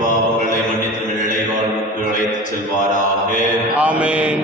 பாவங்களை மன்னித்து நிலை வாழ்வுக்கு அழைத்து செல்வாராக. ஆமென்.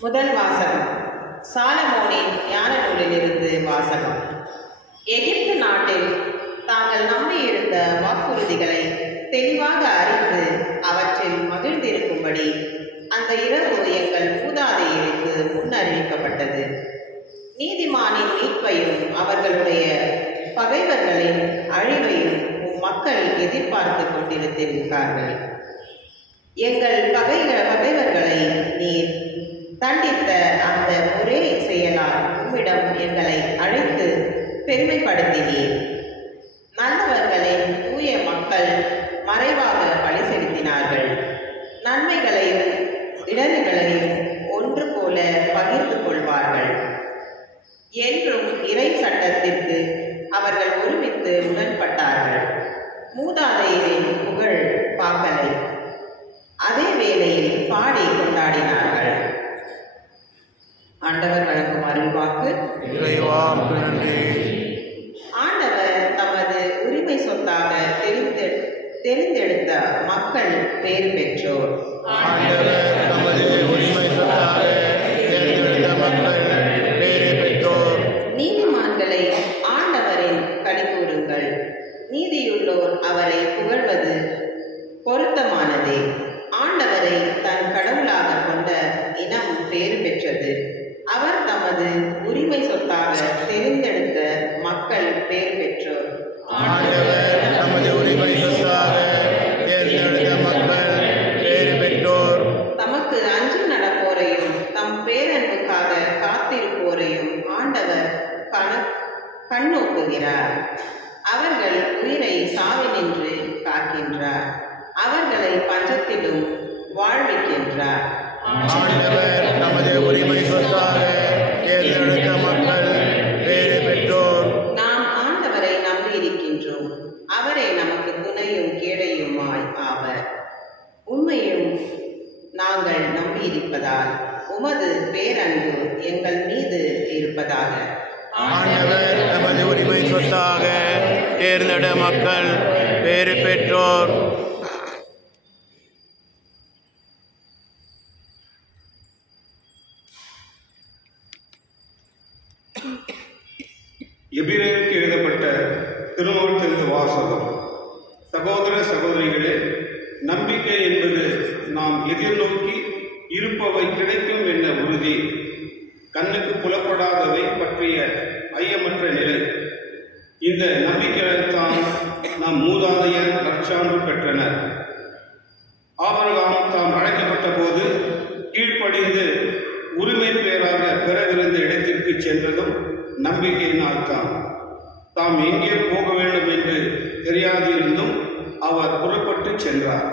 முதல் வாசகம் சாலமோனின் ஞான நூலிலிருந்து வாசகம். எகிப்து நாட்டில் தாங்கள் நம்பியிருந்த வாக்குறுதிகளை தெளிவாக அறிந்து அவற்றில் மகிழ்ந்திருக்கும்படி அந்த இரவு எங்கள் மூதாதையருக்கு முன்னறிவிக்கப்பட்டது. நீதிமானின் மீட்பையும் அவர்களுடைய பகைவர்களின் அழிவையும் மக்கள் எதிர்பார்த்து கொண்டிருக்கிறார்கள். எங்கள் பகைவர்களை நீர் தண்டித்த அந்த ஒரே செயலால் உம்மிடம் எங்களை அழைத்து பெருமைப்படுத்தினீர். நல்லவர்களின் தூய மக்கள் மறைவாக பலி செலுத்தினார்கள். நன்மைகளையும் இடர்களையும் ஒன்று போல பகிர்ந்து கொள்வார்கள். என்றும் இறை சட்டத்திற்கு அவர்கள் ஒருமித்து உடன்பட்டார்கள். மூதாதையரின் புகழ் பாங்கலை அதே வேளையில் பாடி கொண்டாடினார்கள். பேறு பெற்றோர். ஆண்டவர் தமது உரிமை சொத்தாக தேர்ந்தெடுத்த மக்கள் பேறு பெற்றோர். நீதிமான்களை ஆண்டவரின் களிகூறுங்கள், நீதியுள்ளோர் அவரை புகழ்வது பொருத்தமானதே. ஆண்டவரை தன் கடவுளாக கொண்ட இனம் பேறு பெற்றது. அவர் தமது உரிமை சொத்தாக தெரிந்தெடுத்த மக்கள் பேறு பெற்றோர். ஆண்டவர் தமது உரிமை சொத்தாக தேர்ந்தெடுத்த மக்கள் பேறு பெற்றோர். தமக்கு அஞ்சு நடப்போரையும் தம் பேரன்புக்காக காத்திருப்போரையும் ஆண்டவர் கண்ணோக்குகிறார். அவர்கள் உயிரை சாவினின்று காக்கின்றார். அவர்களை பஞ்சத்திலும் வாழ்விக்கின்றார். ஆண்டவர் தமது உரிமை சொத்தாக தேர்ந்தெடுத்த மக்கள் பேறு பெற்றோர். நாம் ஆண்டவரை நம்பியிருக்கின்றோம். அவரே நமக்கு துணையும் கேடையுமாய் ஆவர். உண்மையும் நாங்கள் நம்பியிருப்பதால் உமது பேரன்பு எங்கள் மீது இருப்பதாக. ஆண்டவர் தமது உரிமை சொத்தாக தேர்ந்தெடுத்த மக்கள் பேறு பெற்றோர். எபிரேயருக்கு எழுதப்பட்ட திருமுகத்திலிருந்து வாசகம். சகோதர சகோதரிகளே, நம்பிக்கை என்பது நாம் எதிர்நோக்கி இருப்பவை கிடைக்கும் என்ற உறுதி, கண்ணுக்கு புலப்படாதவை பற்றிய ஐயமற்ற நிலை. இந்த நம்பிக்கையால்தான் நம் மூதாதையர் நற்சான்று பெற்றனர். ஆபிரகாம் தாம் அழைக்கப்பட்ட போது கீழ்ப்படிந்து உரிமை பேராக பெறவிருந்த இடத்திற்கு சென்றதும் நம்பிக்கையினால்தான். தாம் எங்கே போக வேண்டும் என்று தெரியாதிருந்தும் அவர் புறப்பட்டு சென்றார்.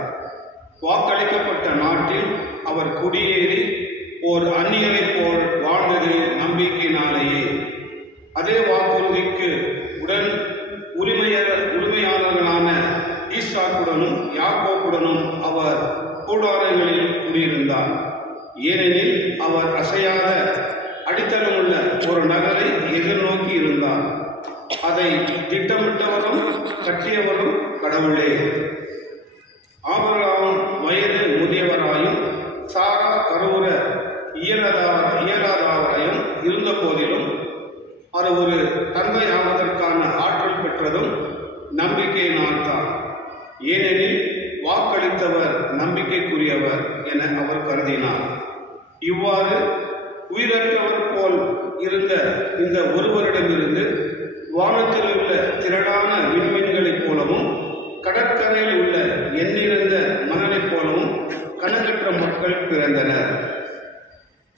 வாக்களிக்கப்பட்ட நாட்டில் அவர் குடியேறி ஓர் அந்நியரைப் போல் வாழ்ந்தது நம்பிக்கையினாலேயே. அதே வாக்குறுதிக்கு உடன் உரிமையாளர்களான ஈசாக்குடனும் யாக்கோப்புடனும் அவர் கூடாரங்களில் குடியிருந்தார். ஏனெனில் அவர் அசையாத அடித்தளமுள்ள ஒரு நகரை எதிர்நோக்கி இருந்தார். அதை திட்டமிட்டவரும் கட்டியவரும் கடவுளே. ஆபிரகாம் வயது முதியவராயும் சாரா கருவுற இயலாதவராயும் இருந்த போதிலும் அது ஒரு தந்தை ஆவதற்கான ஆற்றல் பெற்றதும் நம்பிக்கையினால்தான். ஏனெனில் வாக்களித்தவர் நம்பிக்கைக்குரியவர் என அவர் கருதினார். இவ்வாறு உயிரற்றவர் போல் இருந்த இந்த ஒருவரிடமிருந்து வானத்தில் உள்ள திரளான விண்மீன்களைப் போலவும் கடற்கரையில் உள்ள எண்ணிறந்த மணலைப் போலவும் கணக்கற்ற மக்கள் பிறந்தனர்.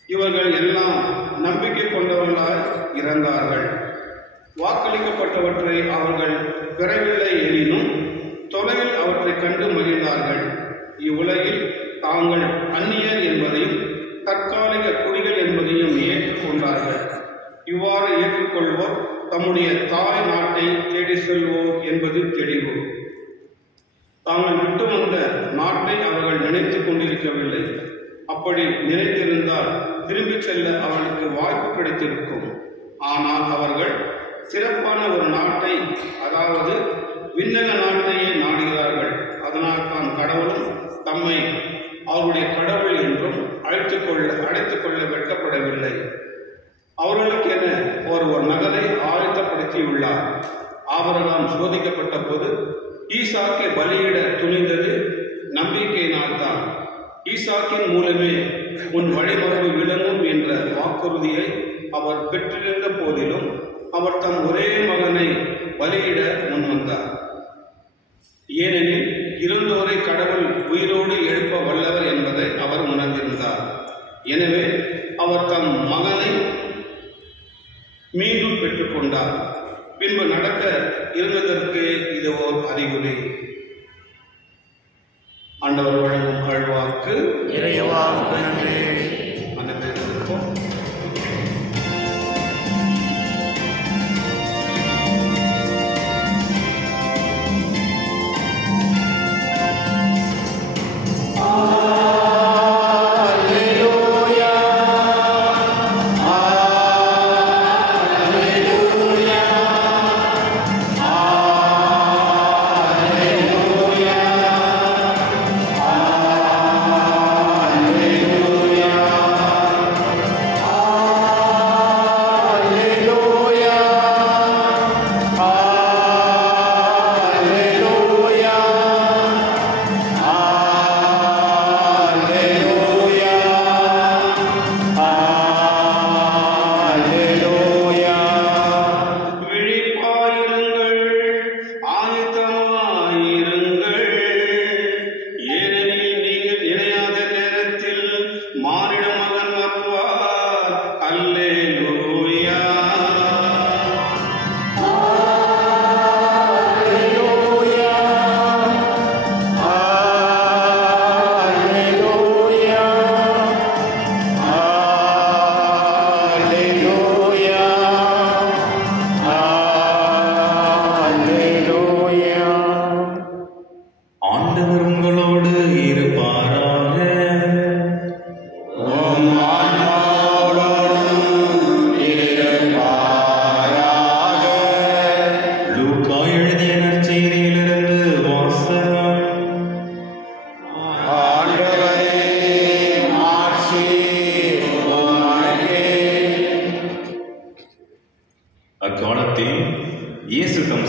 இவர்கள் எல்லாம் நம்பிக்கை கொண்டவர்களாய் இறந்தார்கள். வாக்களிக்கப்பட்டவற்றை அவர்கள் பெறவில்லை எனினும் தொலைவில் அவற்றை கண்டு மகிழ்ந்தார்கள். இவ்வுலகில் தாங்கள் அந்நியர் என்பதையும் தற்காலிக குடிகள் என்பதையும் ஏற்றுக்கொண்டார்கள். இவ்வாறு ஏற்றுக்கொள்வோர் தம்முடைய தாய் நாட்டை தேடி செல்வோர் என்பது தெளிவு. தாங்கள் விட்டு வந்த நாட்டை அவர்கள் நினைத்து கொண்டிருக்கவில்லை. அப்படி நினைத்திருந்தால் திரும்பிச் செல்ல அவர்களுக்கு வாய்ப்பு கிடைத்திருக்கும். ஆனால் அவர்கள் சிறப்பான ஒரு நாட்டை, அதாவது விண்ணக நாட்டையே நாடுகிறார்கள். அதனால் தான் கடவுளும் தம்மை அவருடைய கடவுள் என்றும் அழைத்துக் கொள்ள வெட்கப்படவில்லை. அவர்களுக்கென ஒரு நகரை ஆயத்தப்படுத்தியுள்ளார். ஆபிரகாம் சோதிக்கப்பட்ட போது ஈசாக்கை பலியிட துணிந்தது நம்பிக்கையினால்தான். ஈசாக்கின் மூலமே உன் வழிமரபு விளங்கும் என்ற வாக்குறுதியை அவர் பெற்றிருந்த போதிலும் அவர் தம் ஒரே மகனை பலியிட முன்வந்தார். ஏனெனில் இருந்தோரை கடவுள் உயிரோடு எழுப்ப வல்லவர் என்பதை அவர் உணர்ந்திருந்தார். எனவே அவர் தம் மகனை மீண்டும் பெற்றுக்கொண்டார். பின்பு நடக்க இருந்ததற்கு இது ஓர் அறிகுறி. ஆண்டவர் வழங்கும் அழ்வாக்கு. இறைவாக்கு நன்றி. மனதிற்கும் Alleluia.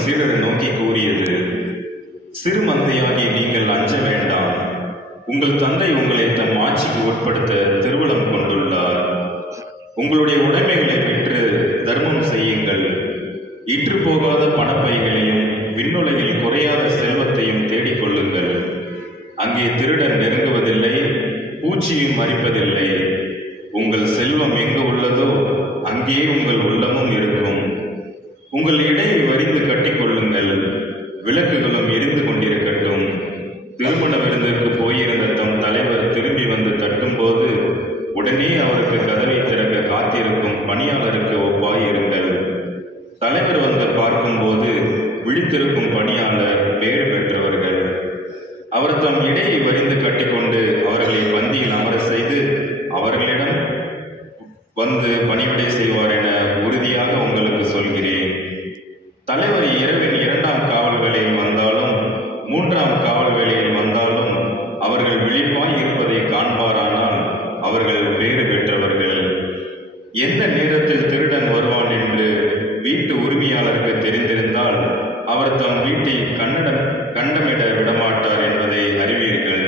சீடரை நோக்கி கூறியது, சிறு மந்தையாகி நீங்கள் அஞ்ச வேண்டாம். உங்கள் தந்தை உங்களை தம் ஆட்சிக்கு உட்படுத்த திருவுளம் கொண்டுள்ளார். உங்களுடைய உடைமைகளை பெற்று தர்மம் செய்யுங்கள். இற்று போகாத பணப்பைகளையும் விண்ணுலகில் குறையாத செல்வத்தையும் தேடிக்கொள்ளுங்கள். அங்கே திருடன் நெருங்குவதில்லை, பூச்சியும் மறிப்பதில்லை. உங்கள் செல்வம் எங்கு உள்ளதோ அங்கே உங்கள் உள்ளமும் இருக்கும். உங்கள் இடையை வரிந்து கட்டிக்கொள்ளுங்கள். விளக்குகளும் எரிந்து கொண்டிருக்கட்டும். திருமண விருந்திற்கு போயிருந்த தம் தலைவர் திரும்பி வந்து தட்டும்போது உடனே அவருக்கு கதவை திறக்க காத்திருக்கும் பணியாளருக்கு ஒப்பாயிருங்கள். தலைவர் வந்து பார்க்கும்போது விழித்திருக்கும் பணியாளர் பேறு பெற்றவர்கள். அவர் தம் இடையை வரிந்து கட்டிக்கொண்டு அவர்களை பந்தியில் அமர செய்து அவர்களிடம் வந்து பணிவிடை செய்வார் என உறுதியாக உங்களுக்கு சொல்கிறேன். தலைவர் இரவின் 2ஆம் காவல் வேளையில் வந்தாலும் 3ஆம் காவல் வேளையில் வந்தாலும் அவர்கள் விழிப்பாய் இருப்பதை காண்பாரானால் அவர்கள் வேறு பெற்றவர்கள். எந்த நேரத்தில் திருடன் வருவான் என்று வீட்டு உரிமையாளருக்கு தெரிந்திருந்தால் அவர் தம் வீட்டை கண்டமிட விடமாட்டார் என்பதை அறிவீர்கள்.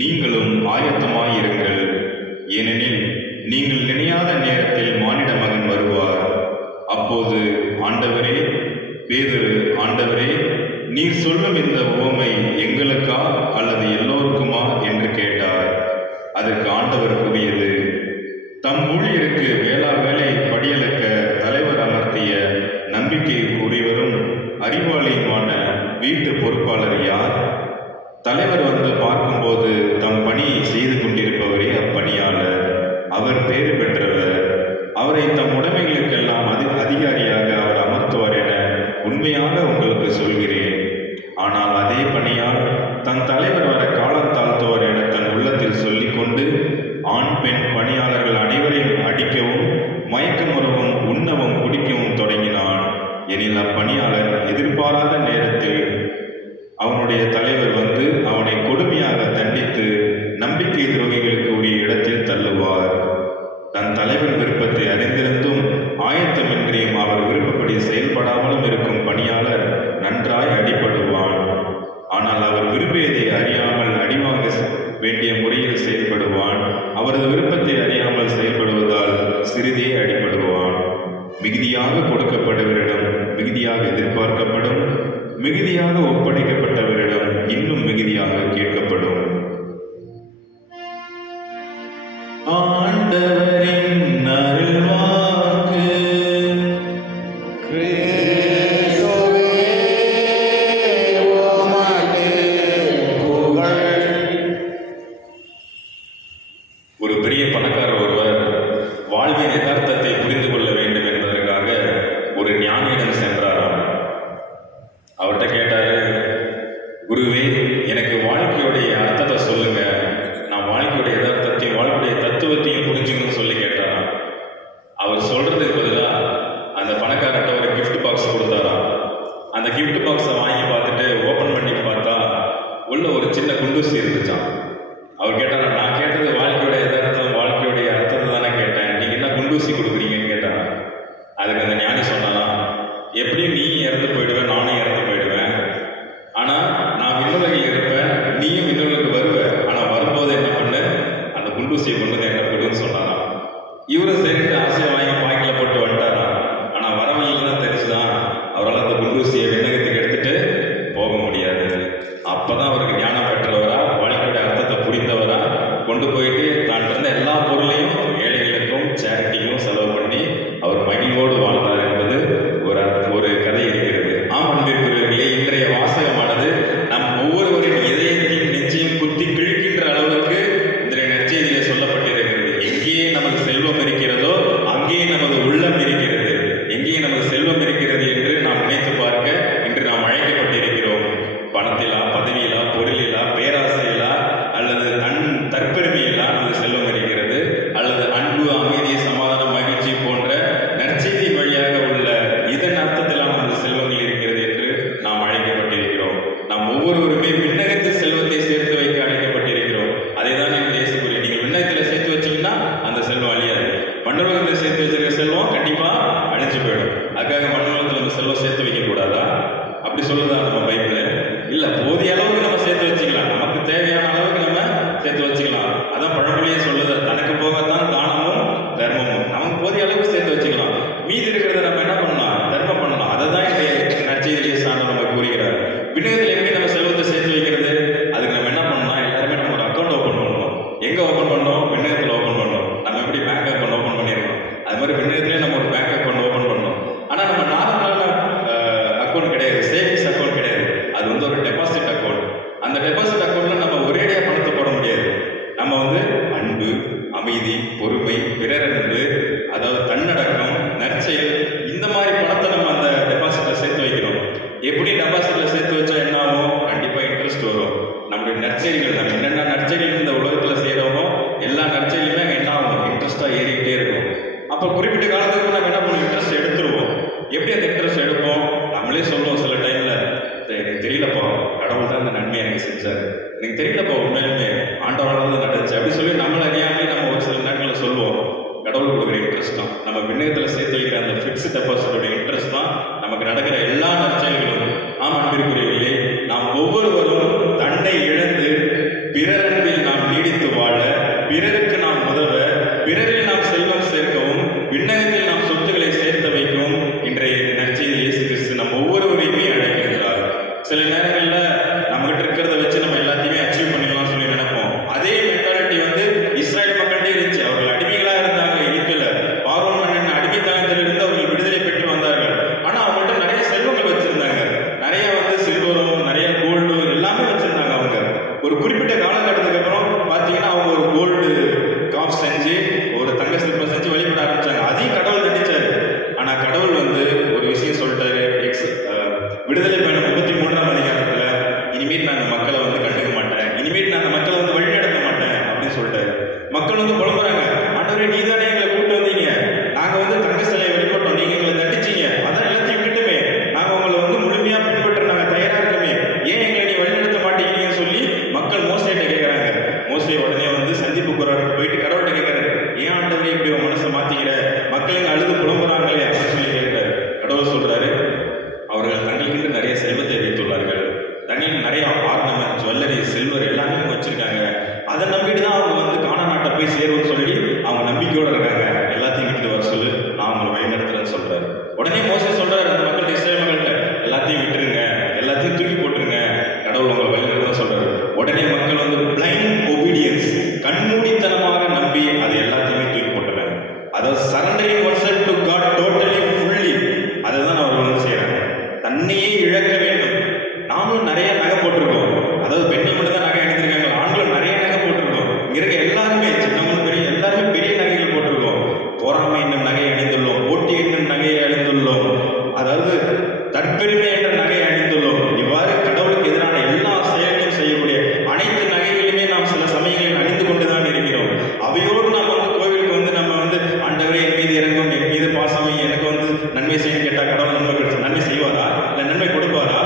நீங்களும் ஆயத்தமாயிருங்கள். ஏனெனில் நீங்கள் நினையாத நேரத்தில் மானிட மகன் வருவார். அப்போது ஆண்டவரே, பேதுரு, ஆண்டவரே, நீர் சொல்லும் இந்த உவமை எங்களுக்கா அல்லது எல்லோருக்குமா என்று கேட்டார். அதற்கு ஆண்டவர் கூறியது, தம் ஊழியருக்கு வேளை படியலுக்க தலைவர் அமர்த்திய நம்பிக்கை கூறியவரும் அறிவாளியுமான வீட்டு பொறுப்பாளர் யார்? தலைவர் வந்து பார்க்கும்போது தம் பணியை செய்து கொண்டிருப்பவரே அப்பணியாளர். அவர் பேறு பெற்றவர். அவரை தம் உடைமைகளுக்கெல்லாம் அதிகாரியாக அவர் அமர்த்துவார் என உண்மையாக உங்களுக்கு சொல்கிறேன். ஆனால் அதே பணியால் தன் தலைவர் வர காலம் தாழ்த்துவார் என தன் உள்ளத்தில் சொல்லிக்கொண்டு ஆண் பெண் பணியாளர்கள் அனைவரையும் அடிக்கவும் மயக்கமுறவும் உண்ணவும் குடிக்கவும் தொடங்கினான். எனில் அப்பணியாளர் எதிர்பாராத நேரத்தில் அவனுடைய தலைவர் வந்து அவனை கொடுமையாக தண்டித்து நம்பிக்கை துரோகிகளுக்கு உரிய இடத்தில் தள்ளுவார். தன் தலைவர் விருப்பத்தை அறிந்திருந்தும் ஆயத்தமின்றியும் அவர் விருப்பப்படி செயல்படாமலும் இருக்கும் பணியாளர் நன்றாய் அடிபடுவான். ஆனால் அவர் விரும்பியதை அறியாமல் அடிவாங்க வேண்டிய முறையில் செயல்படுவான். அவரது விருப்பத்தை அறியாமல் செயல்படுவதால் சிறிதே அடிபடுவான். மிகுதியாக கொடுக்கப்படுவரிடம் மிகுதியாக எதிர்பார்க்கப்படும், மிகுதியாக ஒப்படைக்கப்பட்டவரிடம் இன்னும் மிகுதியாக கேட்கப்படும். ஆண்டவரின் அருள்வாக்கு. ஒரு பெரிய பணக்காரர் ஒருவர் வாழ்வின் யதார்த்தத்தை புரிந்து கொள்ள வேண்டும் என்பதற்காக ஒரு ஞானியிடம் சென்றாராம். அவர்கிட்ட கேட்டாரு, குருவே, எனக்கு வாழ்க்கையுடைய அர்த்தத்தை சொல்லுங்க, நான் வாழ்க்கையுடைய யதார்த்தத்தையும் வாழ்க்கையுடைய தத்துவத்தையும் புரிஞ்சுக்கணும்னு சொல்லி கேட்டாராம். அவர் சொல்றதுக்கு பதிலாக அந்த பணக்காரர்கிட்ட ஒரு கிஃப்ட் பாக்ஸ் கொடுத்தாராம். அந்த கிஃப்ட் பாக்ஸை வாங்கி பார்த்துட்டு ஓப்பன் பண்ணி பார்த்தா உள்ள ஒரு சின்ன குண்டூசி இருந்துச்சான். அவர் கேட்டாரா, நான் கேட்டது வாழ்க்கையுடைய யதார்த்தம் வாழ்க்கையுடைய அர்த்தத்தை தானே கேட்டேன், நீங்க என்ன குண்டூசி கொடுக்குறீங்கன்னு கேட்டாரா. அதுக்கு அந்த ஞானி சொன்னாலாம், எப்படியும் நீ இறந்து போயிடுவேன், நானும் இறந்து போயிடுவேன். ஆனா நான் விண்ணுலகில் இருப்பேன், நீயும் விண்ணுலகுக்கு வருவ. ஆனா வரும்போது என்ன பண்ணு, அந்த குண்டூசியை கொண்டு வந்து என்ன போயிடுன்னு சொன்னாராம். இவரும் சரிட்டு ஆசையை வாங்கி பாக்கில போட்டு வந்துட்டாராம். ஆனா வரவழியில் தான் தெரிஞ்சுதான் அவரால் அந்த குண்டூசியை விண்ணகத்துக்கு எடுத்துட்டு போக முடியாது. அப்பதான் அவருக்கு ஞானம் பெற்றவரா, வாழ்க்கையுடைய அர்த்தத்தை புரிந்தவரா, கொண்டு போயிட்டு தான் இருந்த எல்லா பொருளையும் ஏழைகளுக்கும் சேரிட்டிக்கும் செலவு பண்ணி அவர் மகிழ்வோடு வாழ்ந்தார் என்பது ஒரு கதை இருக்கிறது. ஆம் அன்பிற்குரியவர்களே, இன்றைய வாசகமானது நம் ஒவ்வொருவரின் இதயத்தையும் நெஞ்சையும் குத்தி கிழிக்கின்ற அளவுக்கு இன்றைய நற்செய்தியிலே சொல்லப்பட்டிருக்கிறது. எங்கே நமது செல்வம் இருக்கிறதோ அங்கே நமது உள்ளம் இருக்கிறது. எங்கே நமது செல்வம் இருக்கிறது என்று நாம் நினைத்து பார்க்க இன்று நாம் அழைக்கப்பட்டிருக்கிறோம். பணத்திலா, பதவியிலா, பொருளிலா, பேராசையிலா அல்லது தற்பெருமையிலா நமது செல்வம் இருக்கிறது, அல்லது அன்பு, அமைதி, சமாதானம், மகிழ்ச்சி போன்ற நற்செய்தி வழியாக உள்ள இதன் அர்த்தத்திலாம் நமது செல்வங்கள் இருக்கிறது என்று நாம் அழைக்கப்பட்டிருக்கிறோம். நாம் ஒவ்வொருவருமே விண்ணகத்தில் செல்வத்தை சேர்த்து வைக்க அழைக்கப்பட்டிருக்கிறோம். அதை தான் என்று இயேசு கூறி, நீங்கள் விண்ணகத்தில் சேர்த்து வச்சீங்கன்னா அந்த செல்வம் அழியாது. மண்ணுலகத்தில் சேர்த்து வச்சிருக்க செல்வம் கண்டிப்பா அழிஞ்சு போயிடும். அதுக்காக மண்ணுலகத்தில் அந்த செல்வம் சேர்த்து வைக்க கூடாதா? அப்படி சொல்லுதா நம்ம பைபிள்? இல்ல, போதிய அளவுக்கு நம்ம சேர்த்து வச்சுக்கலாம், நமக்கு தேவையான அளவுக்கு நம்ம சேர்த்து வச்சுக்கலாம். அதான் பழமொழியே சொல்லுது, தனக்கு போகத்தான் தானமும் தர்மமும். நமக்கு போதிய அளவுக்கு சேர்த்து வச்சுக்கலாம், மீதி இருக்கிறத நம்ம என்ன பண்ணலாம்? தர்மம் பண்ணலாம். அதை தான் இந்த நற்செய்தியை சார்ந்த நம்ம கூறுகிறார். விண்ணகத்தில் எப்படி நம்ம செல்வத்தை சேர்த்து வைக்கிறது? அதுக்கு நம்ம என்ன பண்ணலாம்? எல்லாருமே நம்ம ஒரு அக்கௌண்ட் ஓப்பன் பண்ணணும். எங்க ஓப்பன் பண்ணோம்? விண்ணகத்தில் ஓப்பன் பண்ணோம். நம்ம எப்படி பேங்க் அக்கௌண்ட் ஓப்பன் பண்ணிருக்கோம், அது மாதிரி விண்ணகத்திலே நம்ம ஒரு பேங்க் அக்கௌண்ட் ஓப்பன் பண்ணோம். ஆனா நம்ம நார்மலான அக்கௌண்ட் கிடையாது, சேவிங்ஸ் அக்கௌண்ட் கிடையாது. அது வந்து ஒரு டெபாசிட் அக்கௌண்ட். அந்த டெபாசிட் அக்கௌண்ட்ல நம்ம ஒரேடியா பணத்தை போட முடியாது. நம்ம வந்து அன்பு, அமைதி, பொறுமை, பிறரன்பு, அதாவது தன்னடக்கம், நற்செயல், இந்த மாதிரி பணத்தை நம்ம அந்த டெபாசிட்ல சேர்த்து வைக்கிறோம். எப்படி டெபாசிட்ல சேர்த்து வச்சா என்ன ஆகும்? கண்டிப்பா இன்ட்ரெஸ்ட் வரும். நம்மளுடைய நற்செயல்கள், நம்ம என்னென்ன நற்செயல்கள் இந்த உலகத்துல செய்யறோமோ எல்லா நற்செயலுமே அங்கே என்ன ஆகும்? இன்ட்ரெஸ்டா ஏறிக்கிட்டே இருக்கும். அப்ப குறிப்பிட்ட காலத்துக்கு நம்ம என்ன பண்ணுவோம்? இன்ட்ரெஸ்ட் எடுத்துருவோம். எப்படி அந்த இன்ட்ரெஸ்ட் எடுப்போம்? நம்மளே சொல்லுவோம் சில டைம்ல, எனக்கு தெரியலப்பா, கடவுள் தான் இந்த நன்மை எனக்கு செஞ்சாரு, எனக்கு தெரியலப்பா, உண்மையிலுமே ஆண்டவரால் தான் நடந்துச்சு அப்படி சொல்லி நம்மள அறியாமலே நம்ம ஒரு சில நேரங்களில் சொல்லுவோம். கடவுள் கொடுக்குற இன்ட்ரெஸ்ட் தான், நம்ம விண்ணகத்தில் சேர்த்து வைக்கிற அந்த ஃபிக்ஸ்ட் டெபாசிட்டோட இன்ட்ரெஸ்ட் தான் நமக்கு நடக்கிற எல்லா நற்செயல்களும். ஆம் அன்பிற்குரியவர்களே, நாம் ஒவ்வொருவரும் தன்னை இழந்து பிறரன்பில் நாம் நீடித்து வாழ, பிறருக்கு நாம் உதவ, பிறரில் நாம் செல்வம் சேர்க்கவும், விண்ணகத்தில் நாம் சொத்துக்களை சேர்த்து வைக்கவும் இன்றைய நற்செய்தி இயேசு கிறிஸ்து நம்ம ஒவ்வொருவரையுமே அழைக்கின்றார். சில நேரங்கள்ல நம்ம கிட்ட இருக்கிறத வச்சு நம்ம எல்லாத்தையுமே அச்சீவ் பண்ணிடலாம் சொல்லி நினைப்போம். அதே மென்டாலிட்டி வந்து இஸ்ரேல் மக்கள்கிட்டே இருந்துச்சு. அவர்கள் அடிமைகளா இருந்தாங்க எகிப்துல. பார்வோன் மன்னன் அடிமைத்தனத்தில் இருந்து அவர்கள் விடுதலை பெற்று வந்தார்கள். ஆனா அவங்கள்ட்ட நிறைய செல்வங்கள் வச்சிருந்தாங்க, நிறைய வந்து சில்வரும் நிறைய கோல்டு எல்லாமே வச்சிருந்தாங்க. அவங்க ஒரு குறிப்பிட்ட காலகட்டத்துக்கு அப்புறம் பாத்தீங்கன்னா அவங்க ஒரு கோல்டு காஃப் செஞ்சு ஒரு தங்க சிற்பம் செஞ்சு வழிபட ஆரம்பிச்சாங்க. அதையும் கடவுள் தண்டிச்சாரு. ஆனா கடவுள் வந்து ஒரு விஷயம் சொல்லிட்டாரு. விடுதலை பயணம் 33ஆம் அதிகாரத்துல, இனிமேல் நான் அந்த மக்களை வந்து கண்டுக்க மாட்டேன், இனிமேல் நான் அந்த மக்களை வந்து வழிநடத்த மாட்டேன் அப்படின்னு சொல்லிட்டாரு. மக்கள் வந்து புலம்புறாங்க, ஆண்டவரே நீ தானே எங்களை கூப்பிட்டு வந்தீங்க, நாங்க வந்து தங்க சிலையை வழிபட்டோம், நீங்க எங்களை தண்டிச்சீங்க, அதான் எல்லாத்தையும் விட்டுட்டுமே, நாங்க உங்களை வந்து முழுமையா பின்பற்ற நாங்க தயாரா இருக்கமே, ஏன் எங்களை நீ வழிநடத்த மாட்டீங்கன்னு சொல்லி மக்கள் மோசையிட்ட கேட்கறாங்க. மோசை உடனே வந்து சந்திப்பு கூறாருக்கு போயிட்டு கடவுள்கிட்ட கேட்கறாரு, ஏன் ஆண்டவரே இப்படி உன் மனசை மாத்திக்கிற, மக்கள் இங்க அழுது புலம்புறாங்களே அப்படின்னு சொல்லி கேட்கிறாரு. கடவுள் சொல்றாரு, அவர்கள் தங்களுக்கென்று நிறைய செல்வத்தை வைத்துள்ளார்கள், தங்களுக்கு நிறைய ஆர்னமெண்ட், ஜுவல்லரி, சில்வர் எல்லாமே வச்சிருக்காங்க, அதை நம்பிட்டு தான் அவங்க வந்து காண நாட்டை போய் சேரும்னு சொல்லி அவங்க நம்பிக்கையோட இருக்காங்க, எல்லாத்தையும் விட்டுட்டு வர சொல்லு, நான் அவங்களை வழிநடத்துறேன்னு சொல்றாரு. உடனே மோசே சொல்றாரு அந்த மக்கள்கிட்ட, இஸ்ரேல் மக்கள்கிட்ட, எல்லாத்தையும் விட்டுருங்க, எல்லாத்தையும் தூக்கி போட்டுருங்க, கடவுள் உங்களை வழிநடத்த சொல்றாரு. உடனே மக்கள் வந்து பிளைண்ட் ஒபீடியன்ஸ், கண்மூடித்தனமாக நம்பி அதை எல்லாத்தையுமே தூக்கி போட்டுறாங்க. அதாவது surrendering oneself to God totally fully, அதை தான் அவர்கள் வந்து செய்யறாங்க. தன்னையே இழக்க வேண்டும். நாமளும் நிறைய நகை போட்டிருக்கோம், அதாவது பெண்கள் மட்டும் தான் நகை அணிந்திருக்காங்க, ஆண்களும் நிறைய நகை போட்டிருக்கோம். இங்க இருக்க எல்லாருமே சின்னவங்களும் பெரிய எல்லாருமே பெரிய நகைகள் போட்டிருக்கோம். பொறாமை என்னும் நகையை அணிந்துள்ளோம், போட்டி என்னும் நகையை அணிந்துள்ளோம், அதாவது தற்பெருமை என்ற நகையை அணிந்துள்ளோம். இவ்வாறு கடவுளுக்கு எதிரான எல்லா செயல்களையும் செய்யக்கூடிய அனைத்து நகைகளையுமே நாம் சில சமயங்களில் அணிந்து கொண்டுதான் இருக்கிறோம். அவையோடு நாம் வந்து கோவிலுக்கு வந்து நம்ம வந்து ஆண்டவரே என் மீது இறங்கும், என் மீது பாசமே, எனக்கு வந்து நன்மை செய்ய கேட்டா கடவுள் நன்மை செய்வாரா, இல்லை நன்மை கொடுப்பாரா?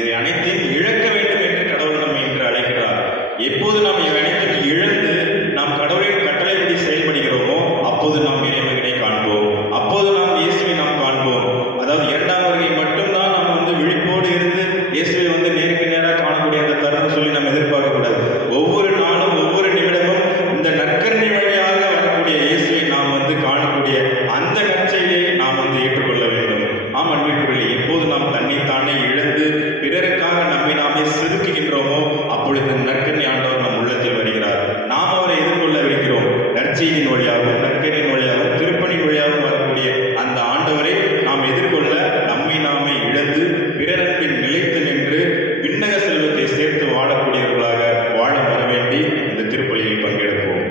இதை அனைத்தையும் இழக்க வேண்டும் என்று கடவுள் நம்மை இன்று அழைக்கிறார். எப்போது நாம் இவை அனைத்தையும் இழந்து நாம் கடவுளின் கட்டளைப்படி செயல்படுகிறோமோ அப்போது நாம் இறைமகனை காண்போம், அப்போது நாம் இயேசுவை நாம் காண்போம். அதாவது இரண்டாம் வருகை மட்டும்தான் நாம் வந்து விழிப்போடு இருந்து இயேசுவை வந்து நேருக்கு நேராக காணக்கூடிய அந்த தருணம் சொல்லி நாம் எதிர்பார்க்க கூடாது. ஒவ்வொரு நாளும் ஒவ்வொரு நிமிடமும் இந்த நற்கருணை வழியாக வரக்கூடிய இயேசுவை நாம் வந்து காணக்கூடிய அந்த நற்செய்தியை நாம் வந்து ஏற்றுக்கொள்ள வேண்டும். ஆம் அன்பிற்குரியவர்களே, எப்போது நாம் தன்னைத்தானே இழந்து பிறருக்காக நம்மை நாமே செதுக்குகின்றோமோ அப்பொழுது நற்கருணை ஆண்டவர் நம் உள்ளத்தில் வருகிறார். நாம் அவரை எதிர்கொள்ள வைக்கிறோம். நற்செய்தியின் வழியாகவும் நற்கருணையின் வழியாகவும் திருப்பணியின் வழியாகவும் வரக்கூடிய அந்த ஆண்டவரை நாம் எதிர்கொள்ள நம்மை நாமே இழந்து பிறரன்பில் நிலைத்து நின்று விண்ணக செல்வத்தை சேர்த்து வாழக்கூடியவர்களாக வாழ வர வேண்டி இந்த திருப்பலியில் பங்கெடுப்போம்.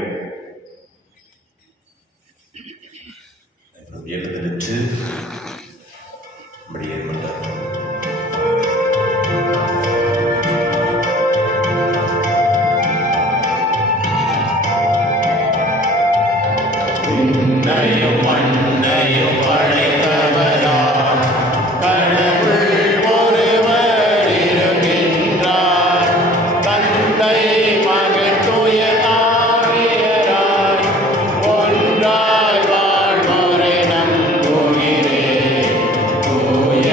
எழுந்திருச்சு விண்ணையும் மண்ணையும் படைத்தவராம் கடவுள் ஒருவர் இருக்கின்றார். தந்தை மகன் தூய ஆவியராய் ஒன்றாய் வாழ்வோரை நம்புகிறேன். தூய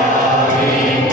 ஆவியின்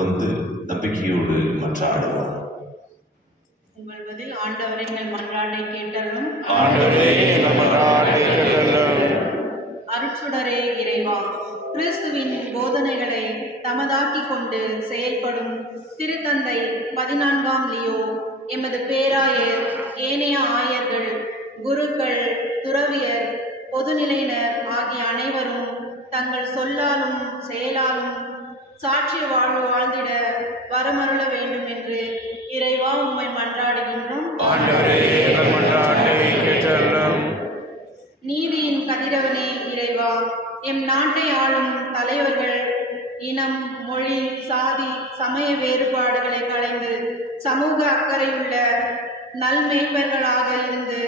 வந்து நம்பிக்கையோடு மன்றாடுவோம். உங்கள் பதில் ஆண்டவரே எங்கள் மன்றாட்டை கேட்டருளும். ஆண்டவரே எங்கள் மன்றாட்டை கேட்டருளும். அருட்சுடரே இறைவா, கிறிஸ்துவின் போதனைகளை தமதாக்கிக் கொண்டு செயல்படும் திருத்தந்தை 14ஆம் லியோ, எமது பேராயர், ஏனைய ஆயர்கள், குருக்கள், துறவியர், பொதுநிலையினர் ஆகிய அனைவரும் தங்கள் சொல்லாலும் செயலாலும் சாட்சிய வாழ்வு வாழ்ந்திட வரமருள வேண்டும் என்று இறைவா உம்மை மன்றாடுகின்றோம். ஆண்டவரே எங்கள் மன்றாட்டை கேட்டருளும். நீதியின் கதிரவனே இறைவா, எம் நாட்டை ஆளும் தலைவர்கள் இனம், மொழி, சாதி, சமய வேறுபாடுகளை களைந்து சமூக அக்கறையுள்ள நல்மேய்ப்பர்களாக இருந்து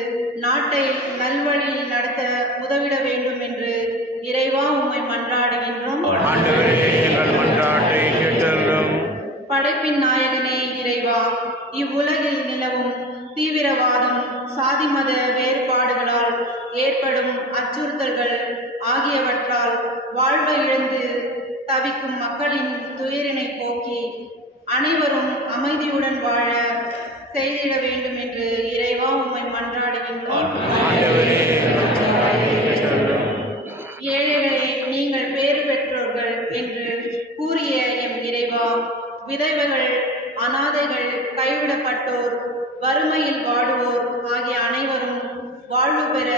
நாட்டை நல்வழியில் நடத்த உதவிட வேண்டும் என்று இறைவா உம்மை மன்றாடுகின்றோம். ஆண்டவரே எங்கள் மன்றாட்டை கேட்டருளும். படைப்பின் நாயகனே இறைவா, இவ்வுலகில் நிலவும் தீவிரவாதம், சாதி மத வேறுபாடுகளால் ஏற்படும் அச்சுறுத்தல்கள் ஆகியவற்றால் வாழ்வை இழந்து தவிக்கும் மக்களின் துயரினை போக்கி அனைவரும் அமைதியுடன் வாழ செய்திட வேண்டும் என்று இறைவா உம்மை மன்றாடுகின்றோம். ஏழைகளே நீங்கள் பேறு பெற்றோர்கள் என்று கூறிய எம் இறைவா, விதவைகள், அனாதைகள், கைவிடப்பட்டோர், வறுமையில் வாடுவோர் ஆகிய அனைவரும் வாழ்வு பெற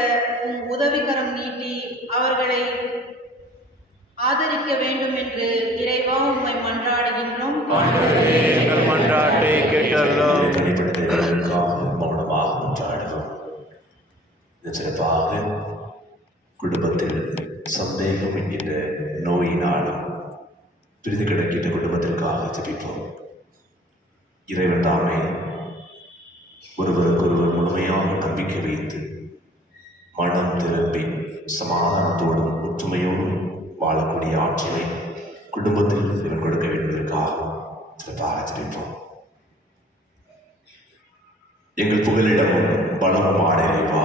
உம் உதவிகரம் நீட்டி அவர்களை ஆதரிக்க வேண்டும் என்று இறைவா உம்மை மன்றாடுகின்றோம். எங்கள் மன்றாட்டை கேட்டருளும். மௌனமாக மன்றாடுவோம். சிறப்பாக குடும்பத்தில் சந்தேகம் என்கின்ற நோயினாலும் பிரிந்து கிடக்கின்ற குடும்பத்திற்காக ஜெபிப்போம். இறைவன் தாமே ஒருவருக்கொருவர் முழுமையாக நம்பிக்கை வைத்து மனம் திரும்பி சமாதானத்தோடும் ஒற்றுமையோடும் வாழக்கூடிய ஆற்றலை குடும்பத்தில் இவன் கொடுக்க வேண்டுவதற்காக சிறப்பாக ஜெபிப்போம். எங்கள் புகலிடமும் பலமும் ஆடைவா,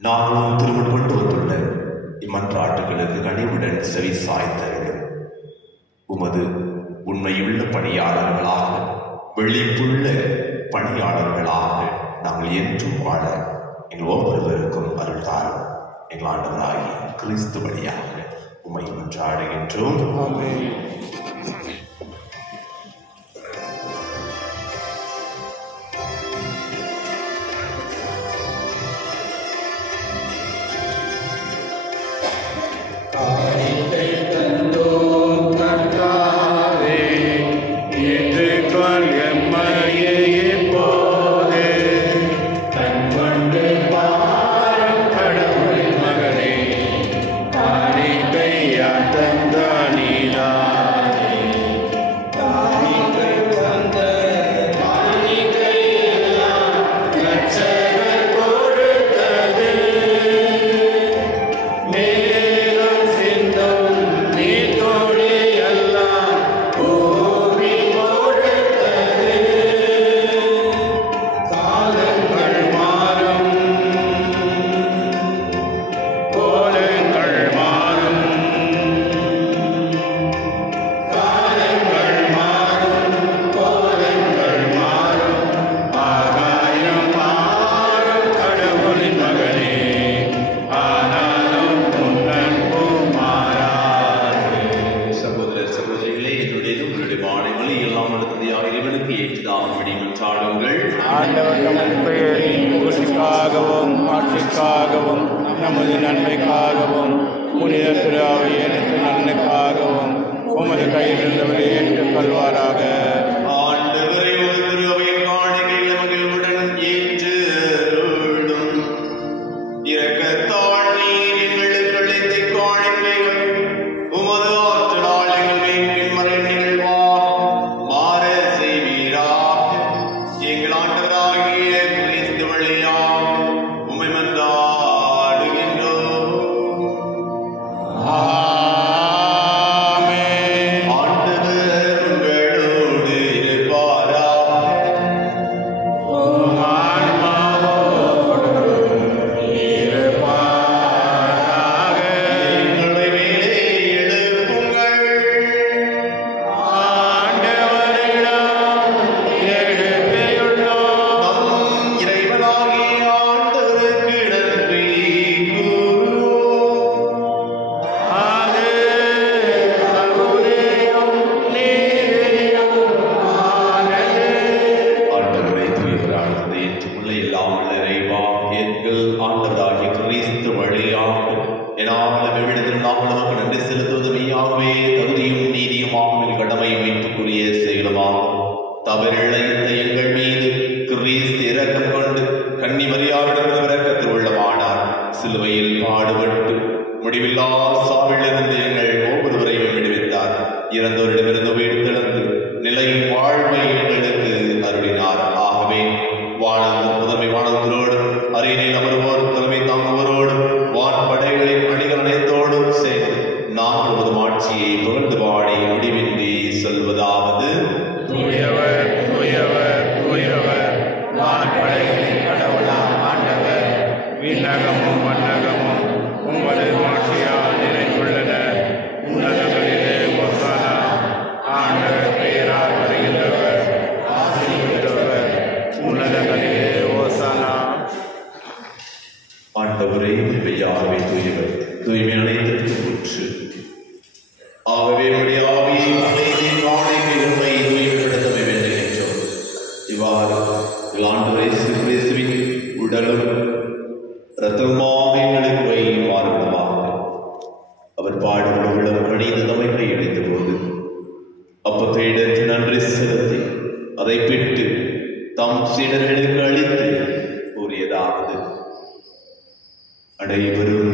நாங்களும் திருமணம் கொண்டு வந்துள்ள இம்மன்றாட்டுகளுக்கு கனிவுடன் செவி சாய்த்தருளும். உமது உண்மையுள்ள பணியாளர்களாக, விழிப்புள்ள பணியாளர்களாக நாங்கள் என்றும் வாழ எங்கள் ஒவ்வொருவருக்கும் அருள் தாரும். எங்கள் ஆண்டவராகிய கிறிஸ்து வழியாக உம்மை மன்றாடுகின்றோம். ஆமென். தீய செயலுமாகும். தவறிழைத்த எங்கள் மீது கிறிஸ்து இரக்கம் கொண்டு கன்னி மரியாதையிடம் இரக்கத்தில் உள்ளவானார். சிலுவையில் பாடுபட்டு முடிவில்லா சாவிலிருந்து எங்கள் ஒவ்வொருவரையும் விடுவித்தார். இறந்தோரிடமிருந்து உயிர்த்தெழுந்து நிலை வாழ்வை எங்களுக்கு அருளினார். ஆகவே வானந்தம் முதன்மை வானத்தோடு அரியணையில் அமர்வோர் தலைமை தாங்குவோரோடும் வான்படைகளின் அணிகள் அனைத்தோடும் சேர்ந்து நான் உமது ஆட்சியை புகழ்ந்து பாடி முடிவின்றி சொல்வதாவது: தூயவர் தூயவர் தூயவர், வான்படைகளின் கடவுளாம் ஆண்டவர். விண்ணகமும் மண்ணகமும் உமது ஆட்சியால் நிறைந்துள்ளன. உன்னதங்களிலே ஒசானா. ஆண்டவர் பெயரால் வருகிறவர் ஆசீர்வதித்தவர். உன்னதங்களிலே ஒசானா. ஆண்டவரே மெய்யாகவே தூயவர், தூய்மை அனைத்திற்கு முற்று. ஆகவே உம்முடைய ஆவியை அமைதியின் வாழைக்கு உண்மை தூய்மைப்படுத்த வேண்டுகின்றோம். இவ்வாறு ஆண்டவர் இயேசு கிறிஸ்துவின் உடலும் இரத்தமாக எங்களுக்கு வைமாறுவதாக அவர் பாடுபட உள்ளம் கணித தம்மை கையளித்த போது அப்பத்தை எடுத்து நன்றி செலுத்தி அதை பிட்டு தம் சீடர்களுக்கு அளித்து கூறியதாவது: அனைவரும்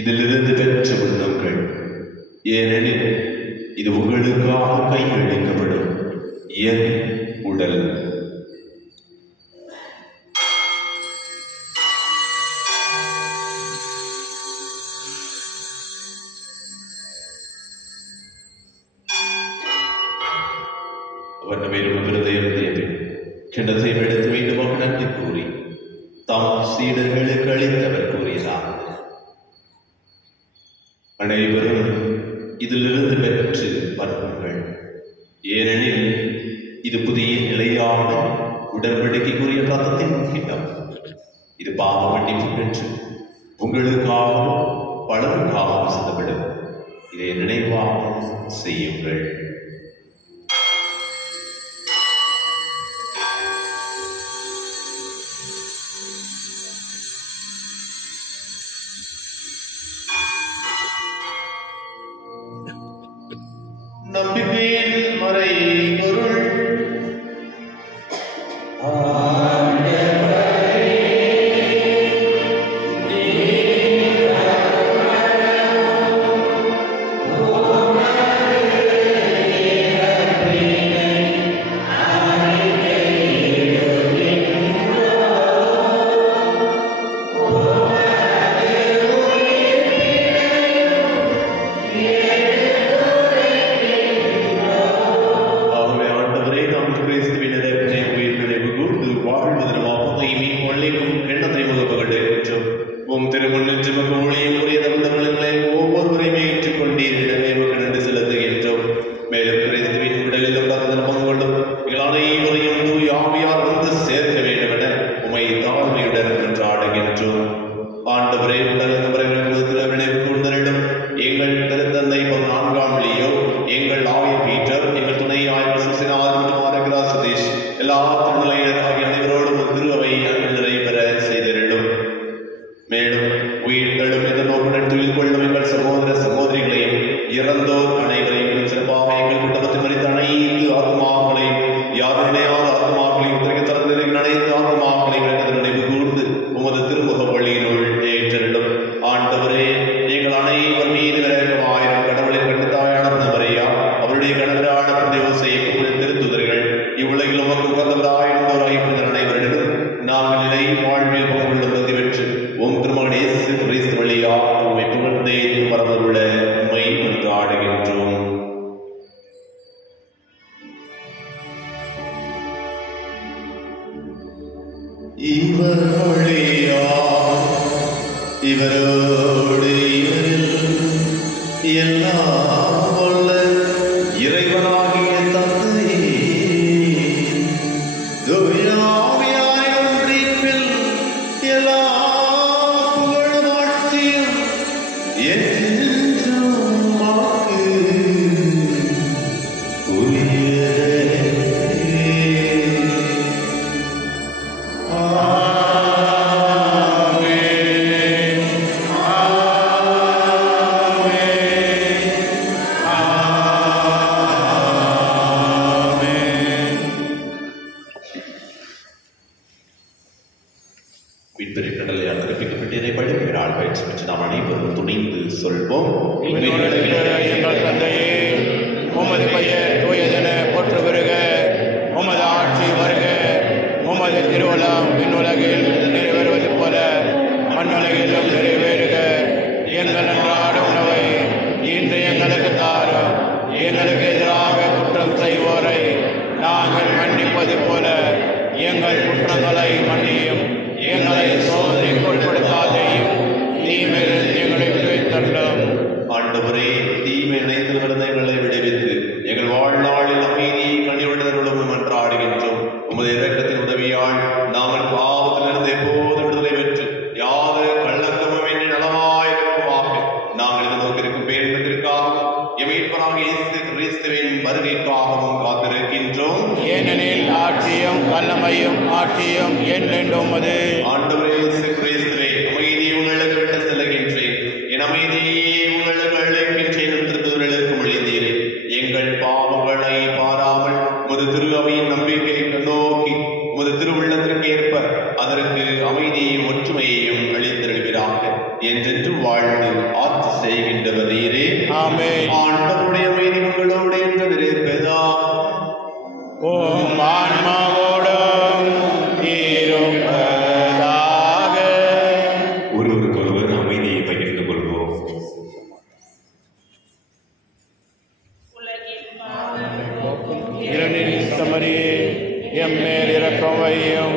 இதிலிருந்து பெற்று கொள்ளுங்கள், ஏனெனில் இது உங்களுக்காக கையளிக்கப்படும் என் உடல். கிண்ணத்தை எடுத்து மீண்டும் நன்றி கூறி தாம் சீடர்களுக்கு அளித்தவர் கூறியதாவது: அனைவரும் இதிலிருந்து பெற்று பருகுங்கள், ஏனெனில் இது புதிய நிலையான உடன்படிக்கைக்குரிய ரத்தத்தின் கிண்ணம். இது பாவ மன்னிப்புக்கென்று உங்களுக்காகவும் பலருக்காகவும் சிந்தப்படும். இதை நினைவாக செய்யுங்கள். நம்பிக்கையின் மறை பொருள். எங்கள் தந்தையே, உமது பெயர் தூயதென போற்று வருக, உமது ஆட்சி வருக, உமது திருவுளம் விண்ணுலகில் நிறைவேறுவது போல மண்ணுலகிலும் நிறைவேறுக. எங்கள் அன்றாட உணவை இன்று எங்களுக்கு தாரும். எங்களுக்கு எதிராக குற்றம் செய்வோரை நாங்கள் மன்னிப்பது போல எங்கள் குற்றங்களை மன்னியும். எங்களை சோதனைக்கு உட்படுத்தாதையும், தீமையில் எங்களை விடுவித்தள்ளும். ஆண்டவரே, தீமை நினைத்து நடந்த எங்களை விடுவித்து எங்கள் வாழ்நாளில் அமைதியை கனிவுடன் மன்றாடுகின்றோம். உமது இரக்கத்தின் உதவியால் நாங்கள் பாவத்திலிருந்து எப்போதும் விடுதலை பெற்று யாதொரு கள்ளக்கமும் என்று நலமாயிருக்குமாக நாங்கள் எதிர்நோக்கிருக்கும் பேரின்பத்திற்காகவும் எமீட்பராக இயேசு கிறிஸ்துவின் வருகைக்காகவும் காத்திருக்கின்றோம். ஏனெனில் ஆட்சியும் வல்லமையும் ஆட்சியும் என்றென்றும் உமது. ஆண்டவரே இயேசு கிறிஸ்துவே, அமைதியை உங்களுக்கு விட்டு செல்லுகின்றேன், என் அமைதியை உங்களுக்கு அளிக்கின்றேன் என்று திருத்தூதர்களுக்கு மொழிந்தீரே. எங்கள் பாவங்களை பாராமல் உமது திரு அவையின் நம்பிக்கையை நோக்கி உமது திருவுள்ளத்திற்கு ஏற்ப அதற்கு அமைதியையும் ஒற்றுமையையும் அளித்திருக்கிறாங்க என்றென்று வாழ்ந்து ஆட்சி செய்கின்றவர் நீரே. ஆமென். ஆண்டவருடைய அமைதி உங்களோடு என்று விரைப்பதா ஓம் ஆன்மாவோடும் இருப்பதாக. ஒருவருக்கொருவர் அமைதியை பகிர்ந்து கொள்வோம். இளநீர் சமரியே, எம்மேல் இரக்கம் வையும்.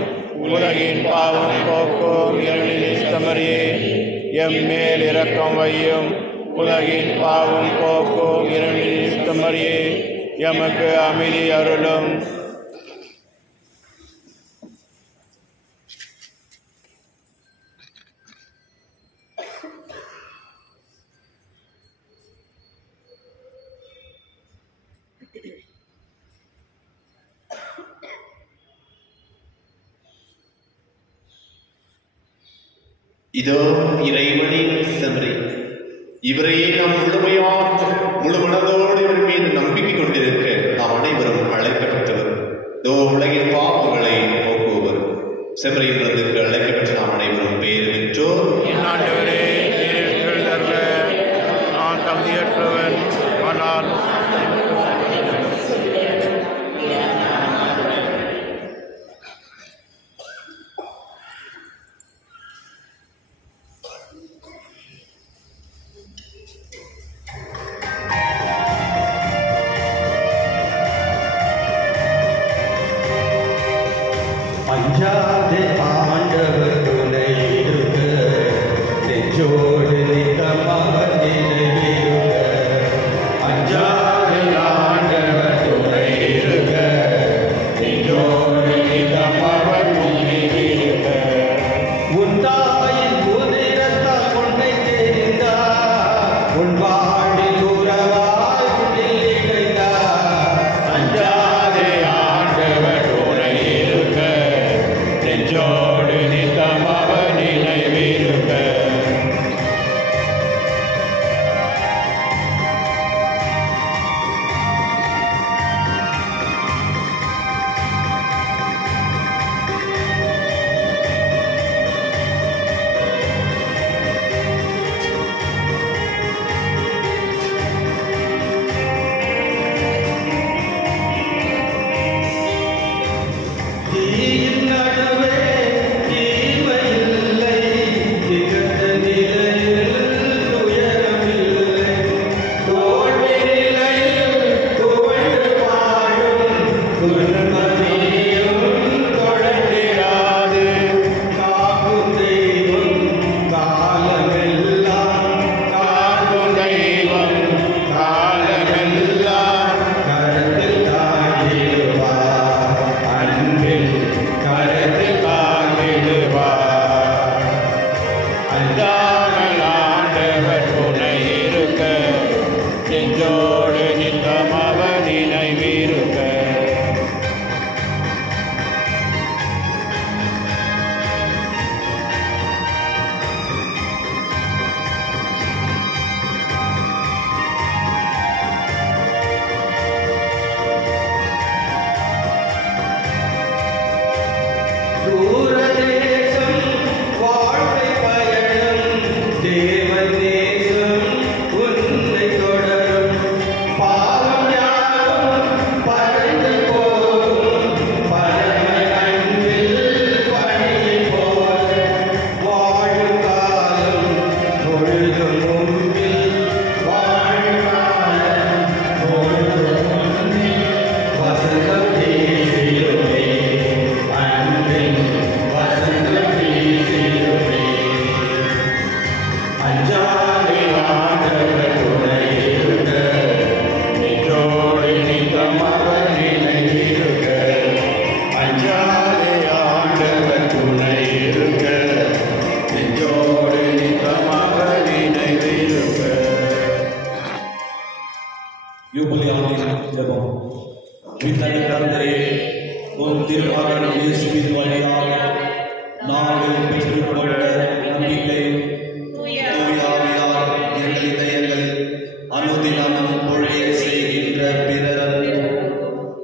உலகின் பாவம் போக்கும் இளநீர் சமரியே, எம்மேல் இரக்கம் வையும். உலகின் பாவம் போக்கும் இளநீர் சமரியே, எமக்கு அமைதி அருளும். இதோ இறைவனின் செம்மறி, இவரையே நாம் முழு மனதோடு இவர் மீது நம்பிக்கை கொண்டிருக்க நாம் அனைவரும் அழைக்கப்பட்டவர். இதோ உலகின் பாவங்களை போக்குவர் செம்மறியிலிருந்து அழைக்கப்பட்ட நாம் அனைவரும் பெயர் பெற்றோர். ஆண்டவரே, நான் தகுதியற்றவன், ஆனால் பஞ்சாதே விண்ணக தந்தையே, உம் திருமகன் இயேசுவின் வழியாக நாங்கள் பெற்றுக்கொண்ட நம்பிக்கையும் தூய ஆவியார் எங்கள் இதயங்களில் அனுதினமும் பொழிய செய்கின்ற பிறரும்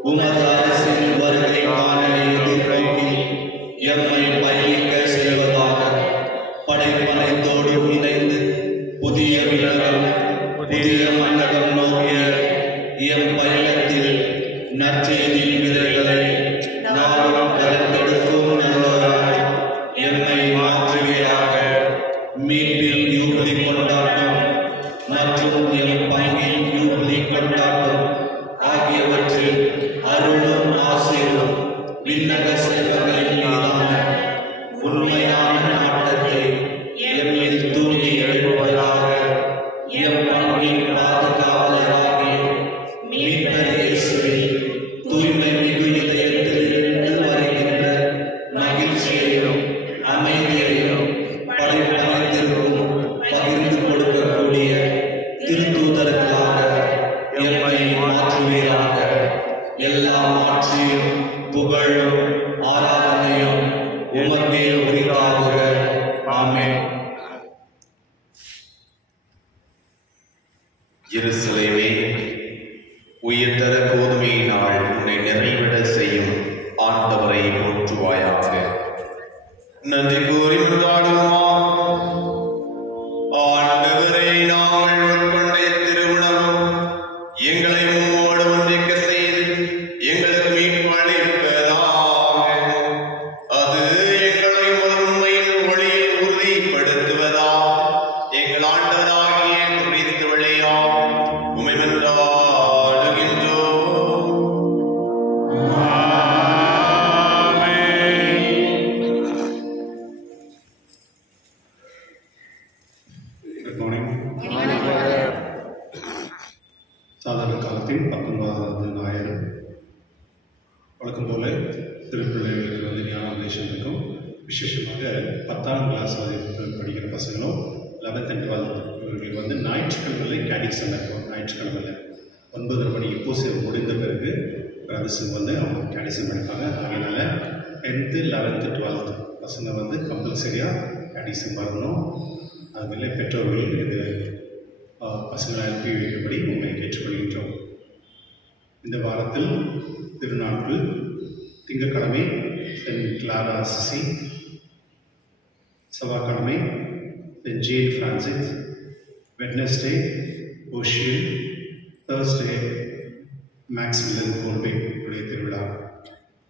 உமது அரசின் வருகைக்கான எதிர்நோக்கி எம்மை பயணிக்க செய்வதாக படைப்பனைத்தோடு இணைந்து புதிய விலகம் புதிய மன்னகம் நோக்கிய எம் பயணத்தில் நற்செய்தியின் விதைகளை நாளும் கலந்தெடுக்கும் நல்லவராய் எம்மை மாற்றுவீராக. மீட்பில் யூபிலி கொண்டாட்டம் மற்றும் எம் பங்கின் யூபிலி கொண்டாட்டம் ஆகியவற்றில் அருளும் ஆசையும் விண்ணக செல்வங்களின் மீதான உண்மையான நாட்டத்தை எம்மில் தூண்டி எழுப்புவதாக. எம் பங்கின் பாதுகாவலராகிய மீட்பர் இயேசுவின் தூய்மை மிகு இதயத்திலிருந்து வருகின்ற மகிழ்ச்சியையும் அமைதியையும் படைப்பனைத்திற்கும் பகிர்ந்து கொடுக்கக்கூடிய திருத்தூதர்களாக எம்மை மாற்றுவீராக. எல்லா மாற்றியும் புகழும் ஆராதனையும் உமக்கே உரித்தாகுக. ஆமென். எருசலேமே, உயிர் தர கோதுமையினால் உன்னை நிறைவிட செய்யும் ஆண்டவரை போற்றுவாயாக. நன்றி கூறி கொண்டாடுவோமா. ஆண்டவரை நாங்கள் உட்கொண்ட திருவுணவும் எங்களை உம்மோடு ஒன்றிக்க செய்து எங்களுக்கு மீட்பு அளிப்பதாக. அது எங்களை உண்மையின் ஒளியில் உறுதிப்படுத்துவதா எங்கள் ஆண்டவராகிய கிறிஸ்து வழியாக உம்மை மன்றாடுகின்றோம். Good morning. சாதாரண காலத்தின் 19வது ஞாயிறு வழக்கம் போல திருப்பிள்ளைகளுக்கு வந்து ஞானோபதேசம் இருக்கும். விசேஷமாக 10ஆம் கிளாஸ் படிக்கிற பசங்களும் 11th and 12th இவர்களுக்கு வந்து ஞாயிற்றுக்கிழமையில் கேடிக்ஸம் இருக்கும். ஞாயிற்றுக்கிழமையில் 9:30 மணிக்கு பூசை முடிந்த பிறகு பிரதர்சன் வந்து அவங்க கேடிக்ஸம் படிப்பாங்க. அதனால் 10th, 11th, 12th பசங்க வந்து கம்பல்சரியாக கேடிக்ஸம் வரணும். அதுமாதிரி பெற்றோர்கள் இது பசங்களை அனுப்பி வைக்கும்படி உங்களை கேட்டுக்கொள்கின்றோம். இந்த வாரத்தில் திருநாட்கள் திங்கட்கிழமை சென்ட் கிளாரா அசிசி, செவ்வாய்க்கிழமை சென்ட் ஜேன் பிரான்சிஸ், வெட்னஸ்டே ஓஷியன், தேர்ஸ்டே மேக்ஸ்மில்லன் கோல்பே உடைய திருவிழா.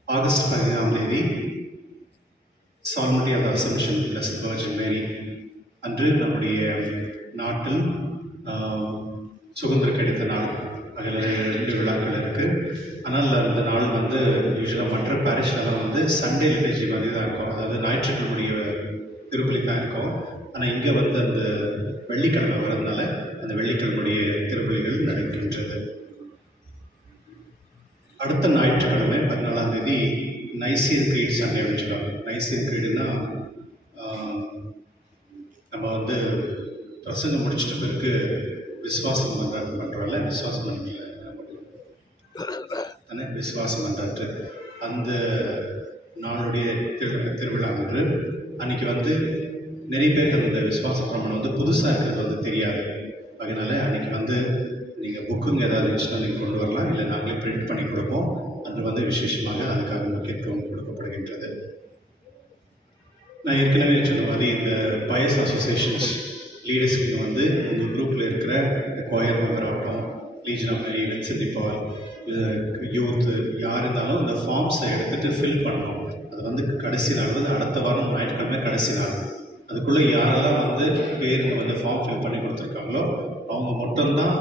ஆகஸ்ட் 15ஆம் தேதி solemnity of Assumption blessed Virgin Mary அன்று நம்முடைய நாட்டில் சுதந்திரம் கிடைத்த நாள். அதில் 2 விழாக்கள் இருக்குது. ஆனால் அந்த நாள் வந்து யூஸ்வலாக மற்ற பேரிஷ்லாம் வந்து சண்டே லிட்டர்ஜி மாதிரி தான் இருக்கும். அதாவது ஞாயிற்றுக்கிழமைய திருப்பலி தான் இருக்கும். ஆனால் இங்கே வந்து அந்த வெள்ளிக்கிழமை வரதுனால அந்த வெள்ளிக்கிழமைய திருப்பலிகள் நடக்கின்றது. அடுத்த ஞாயிற்றுக்கிழமை 14ஆம் தேதி நைசியர் கிரீட் சண்டே வச்சுருவாங்க. நைசியர் கிரீடுனா நம்ம வந்து பிரசங்கம் முடிச்சிட்ட பிறகு விசுவாசம் பண்ணுறோம்ல, விசுவாசம் பண்ணல தானே, விசுவாசம் பண்ணுறாட்டு அந்த நாளுடைய திருவிழா அன்று அன்றைக்கி வந்து நிறைய பேருக்கு அந்த விசுவாச பிரமாணம் வந்து புதுசாக இருக்கிறது வந்து தெரியாது. அதனால் அன்றைக்கி வந்து நீங்கள் புக்குங்க ஏதாவது இருந்துச்சுன்னா நீங்கள் கொண்டு வரலாம், இல்லை நாங்களே பிரிண்ட் பண்ணி கொடுப்போம். அன்று வந்து விசேஷமாக அதுக்காக முக்கியத்துவம் கொடுக்கப்படுகின்றது. நான் ஏற்கனவே சொன்ன மாதிரி இந்த பயஸ் அசோசியேஷன்ஸ் லீடர்ஸுக்கு வந்து உங்கள் குரூப்பில் இருக்கிற கோயர் மெம்பர் ஆகட்டும், Legion of Mary, Vincent de Paul, youth யார் இருந்தாலும் இந்த ஃபார்ம்ஸை எடுத்துகிட்டு ஃபில் பண்ணணும். அது வந்து கடைசி நாள் வந்து அடுத்த வாரம் ஞாயிற்றுக்கிழமை கடைசி நாள். அதுக்குள்ளே யாரெல்லாம் வந்து பேர் வந்து ஃபார்ம் ஃபில் பண்ணி கொடுத்துருக்காங்களோ அவங்க மட்டும்தான்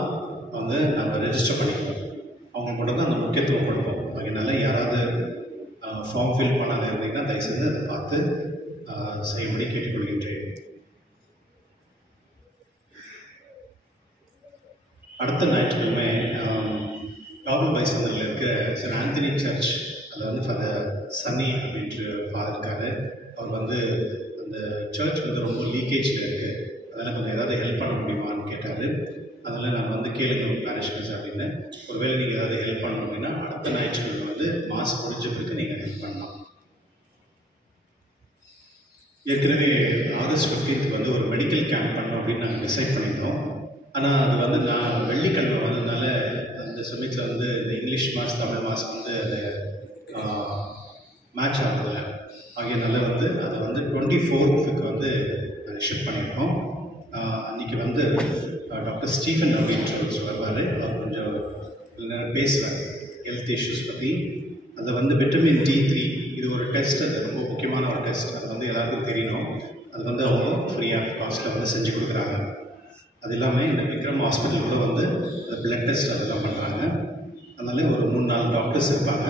வந்து நம்ம ரெஜிஸ்டர் பண்ணிக்கலாம். அவங்க மட்டும்தான் அந்த முக்கியத்துவம் கொடுப்போம். அதனால யாராவது ஃபார்ம் ஃபில் பண்ணாத இருந்தீங்கன்னா தயவுசெய்து அதை பார்த்து செய்யும்படி கேட்டுக்கொள்கின்றேன். அடுத்த ஞாயிற்றுக்கிழமை காபூல் பைசந்தரில் இருக்க சார் ஆந்தனி சர்ச், அதில் வந்து ஃபாதர் சன்னி அப்படின்ற ஃபாதர் இருக்காரு. அவர் வந்து அந்த சர்ச் வந்து ரொம்ப லீக்கேஜில் இருக்குது, அதனால் கொஞ்சம் ஏதாவது ஹெல்ப் பண்ண முடியுமான்னு கேட்டார். அதனால் நான் வந்து கேளுங்க பேரிஷ்னர்ஸ் அப்படின்னு. ஒருவேளை நீங்கள் ஏதாவது ஹெல்ப் பண்ணணும் அப்படின்னா அடுத்த ஞாயிற்றுக்கிழமை வந்து மாஸ் முடிஞ்ச பிறகு நீங்கள் ஹெல்ப் பண்ணலாம். ஏற்கனவே ஆகஸ்ட் 15th வந்து ஒரு மெடிக்கல் கேம்ப் பண்ணோம் அப்படின்னு நாங்கள் டிசைட் பண்ணியிருந்தோம். ஆனால் அது வந்து நான் வெள்ளிக்கிழமை வந்ததுனால அந்த சமயத்தில் வந்து இந்த இங்கிலீஷ் மாஸ் தமிழ் மாஸ் வந்து அது மேட்ச் ஆகுதில்ல, ஆகியனால வந்து அதை வந்து 24th வந்து ஷிஃப்ட் பண்ணியிருக்கோம். அன்றைக்கி வந்து டாக்டர் ஸ்டீஃபன் அப்படின்ற வருவார். அவர் கொஞ்சம் நேரம் பேசுவார் ஹெல்த் இஷ்யூஸ் பற்றி. அதை வந்து விட்டமின் D3 இது ஒரு டெஸ்ட், அது ரொம்ப முக்கியமான ஒரு டெஸ்ட். அது வந்து எல்லாருக்கும் தெரியணும். அது வந்து அவங்க ஃப்ரீ ஆஃப் காஸ்ட்டில் வந்து செஞ்சு கொடுக்குறாங்க. அது இல்லாமல் இந்த விக்ரம் ஹாஸ்பிட்டல் கூட வந்து அந்த பிளட் டெஸ்ட் அதெல்லாம் பண்ணுறாங்க. அதனால ஒரு 3-4 டாக்டர்ஸ் இருப்பாங்க.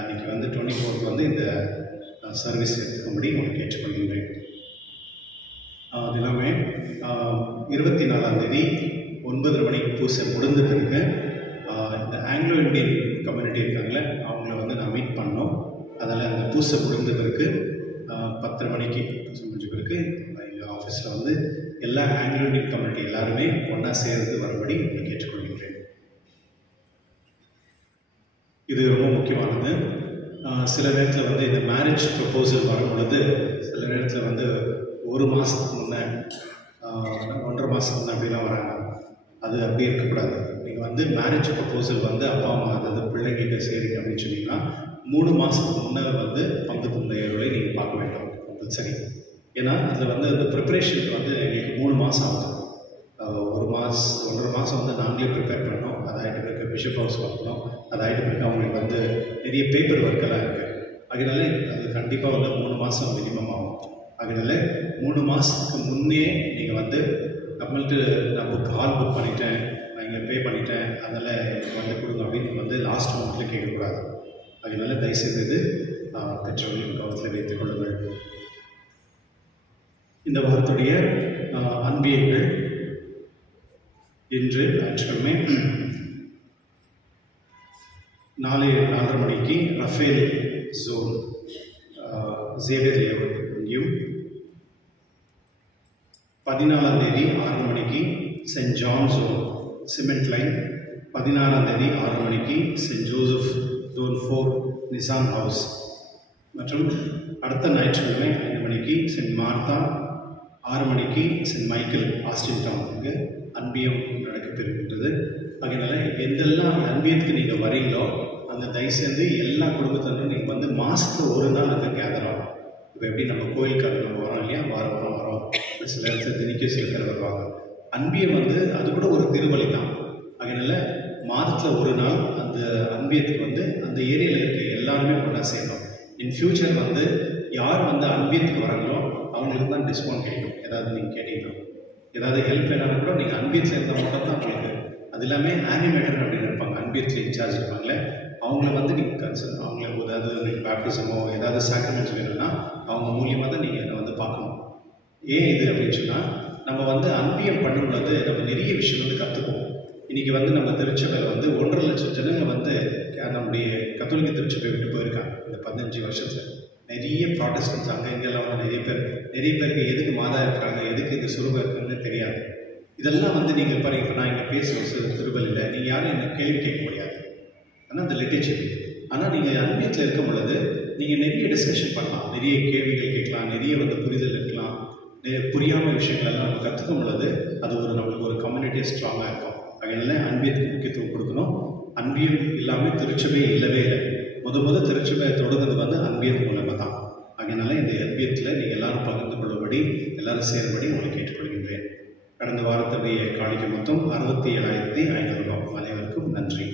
அன்றைக்கி வந்து 24th வந்து இந்த சர்வீஸ் எடுத்துக்கும்படி உங்களுக்கு கேட்டுக்கொள்கின்றேன். அது இல்லாமல் 24ஆம் தேதி 9:30 மணிக்கு பூசை முடிந்த பிறகு இந்த ஆங்கிலோ இண்டியன் கம்யூனிட்டி இருக்காங்களே அவங்கள வந்து நான் மீட் பண்ணோம். அதில் அந்த பூசை முடிந்த பிறகு 10:30 மணிக்கு பூசை முடிஞ்ச பிறகு எங்கள் ஆஃபீஸில் வந்து எல்லா ஆங்கிலோ இண்டியன் கம்யூனிட்டி எல்லாருமே ஒன்றா சேர்ந்து வரும்படி உங்களுக்கு கேட்டுக்கொள்கின்றேன். இது ரொம்ப முக்கியமானது. சில நேரத்தில் வந்து இந்த மேரேஜ் ப்ரப்போசல் வரும் பொழுது சில நேரத்தில் வந்து 1 மாதத்துக்கு முன்னே 1.5 மாதத்துக்கு முன்னே அப்படிலாம் வராங்க. அது அப்படி இருக்கக்கூடாது. நீங்கள் வந்து மேரேஜ் ப்ரப்போசல் வந்து அப்பா அம்மா அதாவது பிள்ளைங்களுக்கு சரிங்க அப்படின்னு சொன்னீங்கன்னா 3 மாதத்துக்கு முன்னே வந்து பங்கு தந்தையர்களை நீங்கள் பார்க்க வேண்டும் கம்பல்சரி. ஏன்னா அதில் வந்து அந்த ப்ரிப்பரேஷனுக்கு வந்து எங்களுக்கு 3 மாதம் ஆகுது. 1.5 மாதம் வந்து நாங்களே ப்ரிப்பேர் பண்ணோம். அதாகிட்டு பிறகு பிஷப் ஹவுஸ் வரணும். அதாகிட்டு பிறகு அவங்களுக்கு வந்து நிறைய பேப்பர் ஒர்க்கெல்லாம் இருக்குது. அதனால அது கண்டிப்பாக வந்து 3 மாதம் மினிமம் ஆகும். அதனால 3 மாதத்துக்கு முன்னே நீங்கள் வந்து நம்மள்ட்டு நான் ஹால் புக் பண்ணிட்டேன், நான் இங்கே பே பண்ணிட்டேன், அதனால் எனக்கு வந்து கொடுங்க அப்படின்னு வந்து லாஸ்ட் மந்த்தில் கேட்கக்கூடாது. அதனால தயவுசெய்து பெற்றோர்களின் கவனத்தில் வைத்துக் கொள்ளுங்கள். இந்த வாரத்துடைய அன்பியங்கள் இன்று ஞாயிற்றுக்கிழமை 4:30 மணிக்கு ரஃபேல் ஜோன் ஜேவியர் லேவட்டையும், 14ஆம் தேதி 6 மணிக்கு saint John zone cement line, 16ஆம் தேதி 6 மணிக்கு saint Joseph zone 4 Nissan house மற்றும் அடுத்த ஞாயிற்றுக்கிழமை 5 மணிக்கு சென்ட் மார்த்தா, 6 மணிக்கு சென்ட் மைக்கேல் ஆஸ்டின் டவுனுக்கு அன்பியம் நடக்கப்பெறுகின்றது. அதனால எந்தெல்லாம் அன்பியத்துக்கு நீங்கள் வரீங்களோ அந்த தயவுசெய்து எல்லா குடும்பத்தினரும் நீங்கள் வந்து மாதத்துக்கு 1 நாள் அங்கே கேதர் ஆகும். இப்போ எப்படி நம்ம கோயிலுக்காக நம்ம வரோம் இல்லையா, வாரம் வரோம், சில இடத்துல தினிக்க சில பேர் வருவாங்க. அன்பியம் வந்து அது கூட ஒரு திருவழி தான். அதனால மாதத்தில் 1 நாள் அந்த அன்பியத்துக்கு வந்து அந்த ஏரியாவில் இருக்க எல்லாருமே ஒன்றா சேரணும். இன் ஃபியூச்சர் வந்து யார் வந்து அன்பியத்துக்கு வராங்களோ அவங்களுக்கு தான் டிஸ்கவுண்ட் கிடைக்கும். ஏதாவது நீங்கள் கேட்டீங்கன்னா ஏதாவது ஹெல்ப் வேணாலும் கூட நீங்கள் அன்பியத்தில் இருந்தால் மட்டும் தான் உங்களுக்கு. அது எல்லாமே ஆனிமேட்டர் அப்படின்னு இருப்பாங்க, அன்பியத்தில் இன்சார்ஜ் இருப்பாங்களே அவங்கள வந்து நீங்கள் கன்சல்ட், அவங்கள ஏதாவது பேப்டிசமோ ஏதாவது சாக்ரமெண்ட்ஸ் வேணும்னா அவங்க மூலியமாக தான் நீங்கள் என்னை வந்து பார்க்கணும். ஏன் இது அப்படின்னு சொன்னால் நம்ம வந்து அன்பியம் பண்ணும்பொழுது நம்ம நிறைய விஷயம் வந்து கற்றுக்குவோம். இன்றைக்கி வந்து நம்ம திருச்சபையில் வந்து 1.5 லட்சம் ஜனங்க வந்து நம்முடைய கத்தோலிக்க திருச்சபை விட்டு போயிருக்காங்க. இந்த 15 வருஷத்தில் நிறைய ப்ராட்டஸ்டன்ஸ் அங்கே இங்கெல்லாம் வந்து நிறைய பேருக்கு எதுக்கு மாதா இருக்கிறாங்க, எதுக்கு இது சுருகம் இருக்குன்னு தெரியாது. இதெல்லாம் வந்து நீங்கள் பாருங்கள், இப்போ நான் இங்கே பேசுவேன் திருவள்ளியில், நீங்கள் யாரும் என்ன கேள்வி கேட்க முடியாது. ஆனால் அந்த லிட்டரேச்சர். ஆனால் நீங்கள் அன்பியத்தில் இருக்கும் பொழுது நீங்கள் நிறைய டிஸ்கஷன் பண்ணலாம், நிறைய கேள்விகள் கேட்கலாம், நிறைய வந்து புரிதல் இருக்கலாம். புரியாமல் விஷயங்களெல்லாம் நம்ம கற்றுக்கும் பொழுது அது ஒரு நம்மளுக்கு ஒரு கம்யூனிட்டியை ஸ்ட்ராங்காக இருக்கும். அதனால அன்பியத்துக்கு முக்கியத்துவம் கொடுக்கணும். அன்பியம் இல்லாமல் திருச்சபையே இல்லவே இல்லை. முதல் திருச்சபை தொடங்குறது வந்து அன்பியத்து மூலமாக தான். அதனால இந்த அன்பியத்தில் நீங்கள் எல்லாரும் பகிர்ந்து கொள்ளும்படி எல்லாரும் சேரும்படி உங்களை கேட்டுக்கொள்கின்றேன். கடந்த வாரத்துடைய காணிக்கை மொத்தம் 67,500 ரூபாய். அனைவருக்கும் நன்றி.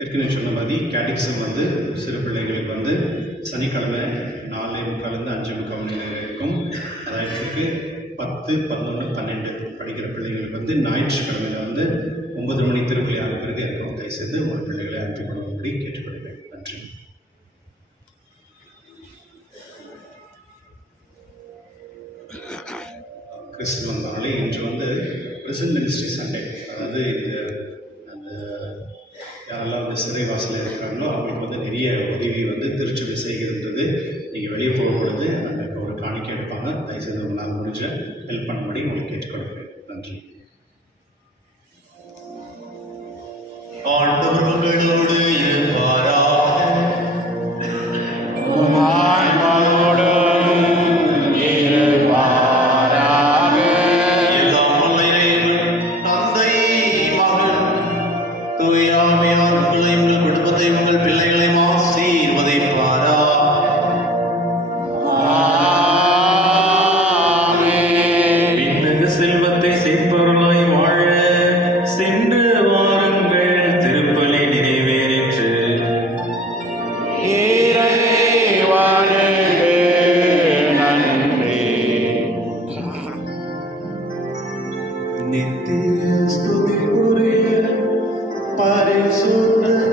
ஏற்கனவே சொன்ன மாதிரி கேட்டிக்ஸம் வந்து சிறு பிள்ளைகளுக்கு வந்து சனிக்கிழமை 4:45 5:45 மணி நேரம் இருக்கும். அதாவது 10, 11, 12 படிக்கிற பிள்ளைங்களுக்கு வந்து ஞாயிற்றுக்கிழமையில் வந்து 9 மணி திருப்பலி ஆன பிறகு இருக்கும். தயவுசெய்து ஒரு பிள்ளைகளை அனுப்பி கொள்ளும்படி கேட்டுக்கொள்கிறேன். நன்றி. கிறிஸ்துவ வந்தாலே இன்று வந்து பிரசன்ட் மினிஸ்ட்ரி சண்டே, அதாவது இந்த அந்த யாரெல்லாம் வந்து சிறைவாசலில் இருக்கிறாங்களோ அவங்களுக்கு வந்து நிறைய உதவி வந்து திருச்சபை செய்கின்றது. நீங்கள் வெளியே போகும் பொழுது அந்த ஒரு காணிக்கை எடுப்பாங்க. தயவுசெய்து உங்களால் முடிஞ்ச ஹெல்ப் பண்ணும்படி உங்களுக்கு கேட்டுக்கொள்கிறேன். நன்றி. ஆண்டவர் உங்களோடு இருப்பாராக. ஆன்மாவோடும் இருப்பாராக. எல்லாம் வல்ல இறைவன், தந்தை, மகன், தூய ஆவியார் உங்களையும் உங்கள் குடும்பத்தையும் உங்கள் பிள்ளைகளையும் ஆசீர்வதிப்பாராக. விண்ணக செல்வத்தை சேர்ப்பவர்களாய் வாழ சென்று வாருங்கள். திருப்பலி நிறைவேறிற்று. இறைவனுக்கு நன்றி. நித்திய ஸ்துதிக்குரிய பரிசுத்த